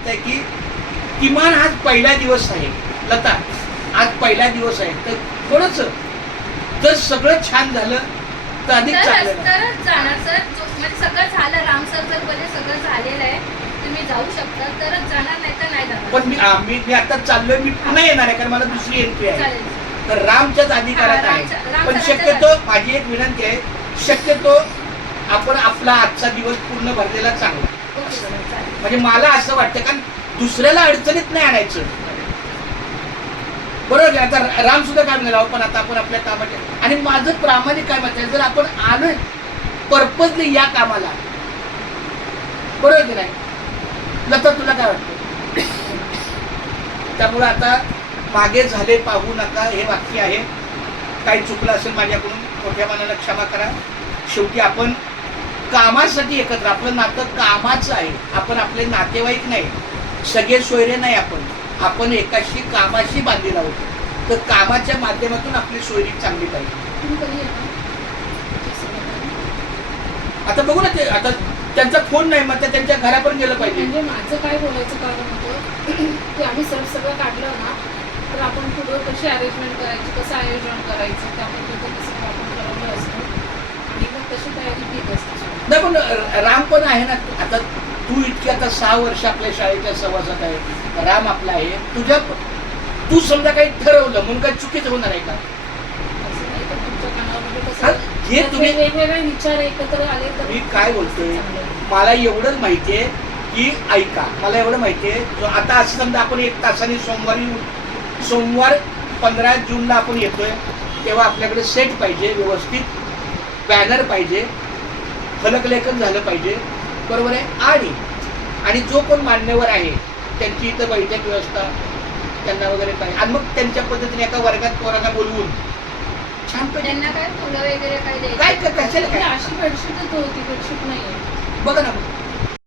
म्हणताय की किमान आज पहिला दिवस आहे लता, आज पहिला दिवस आहे, तर थोडंसं जर सगळं छान झालं तर अधिक चांगलं. तरच जाणार सर, म्हणजे सगळं झालं, राम सर्कल मध्ये सगळं झालेलं आहे, तुम्ही जाऊ शकता तरच जाणार, नाही तर नाही जाणार. पण मी आता चाललोय, मी पुन्हा येणार आहे कारण मला दुसरी एंट्री आहे. चालेल. तर रामच्याच अधिकारात आहे. पण शक्यतो माझी एक विनंती आहे, शक्यतो आपण आपला आजचा दिवस पूर्ण भरलेला चांगला. ओके सर, चालेल. म्हणजे मला असं वाटतं कारण दुसऱ्याला अडचणीत नाही आणायचं, बरोबर आहे. आता राम सुद्धा काय म्हणाला, पण आता आपण आपल्या कामाचे, आणि माझं प्रामाणिक काय मत आहे, जर आपण आलोय पर्पजली या कामाला, बरोबर की नाही लता, तुला काय वाटतं? त्यामुळे आता मागे झाले पाहू नका हे वाक्य आहे. काही चुकलं असेल माझ्याकडून मोठ्या मनाला क्षमा करा. शेवटी आपण कामासाठी एकत्र, आपलं नातं कामाचं आहे. आपण आपले नातेवाईक नाही, सगळे सोयरे नाही, आपण एकाशी कामाशी बांधलेला आहोत. तर कामाच्या माध्यमातून आपली सोयरी चांगली पाहिजे. आता बघू ना, ते आता त्यांचा फोन नाही, मग त्यांच्या घरापर्यंत गेलं पाहिजे. म्हणजे माझं काय बोलायचं कारण होतं की आम्ही सगळं काढलं ना, तर आपण पुढं कशी अरेंजमेंट करायची, कसं आयोजन करायचं, त्या पद्धतीने कसं आपण ठरवलं असतं आणि मग तशी तयारी ठीक असते. नाही पण राम पण आहे ना, आता तू इतकी आता 6 वर्ष आपल्या शाळेच्या सहवासात आहे, राम आपला आहे, तू समजा काही ठरवलं म्हणून काही चुकीचं होणार आहे का? असं नाही तर तुमच्या कानामध्ये हा, कसं हे तुम्ही, वेगवेगळे विचार एकत्र आले तर मी काय बोलतोय, मला एवढंच माहितीये की ऐका, मला एवढं माहितीये, आता असं समजा आपण 1 तासाने सोमवार 15 जूनला आपण येतोय, तेव्हा आपल्याकडे सेट पाहिजे, व्यवस्थित बॅनर पाहिजे, फलकलेखन झालं पाहिजे, बरोबर आहे. आणि जो कोण मान्यवर आहे त्यांची इथं बैठक व्यवस्था त्यांना वगैरे पाहिजे, आणि मग त्यांच्या पद्धतीने एका वर्गात पोरांना बोलवून छान पाहिजे. त्यांना काय फुलं वगैरे काय द्यायचं? काय कशाला काय अशी बेडशीटच होती, बेडशीट नाही बघा ना.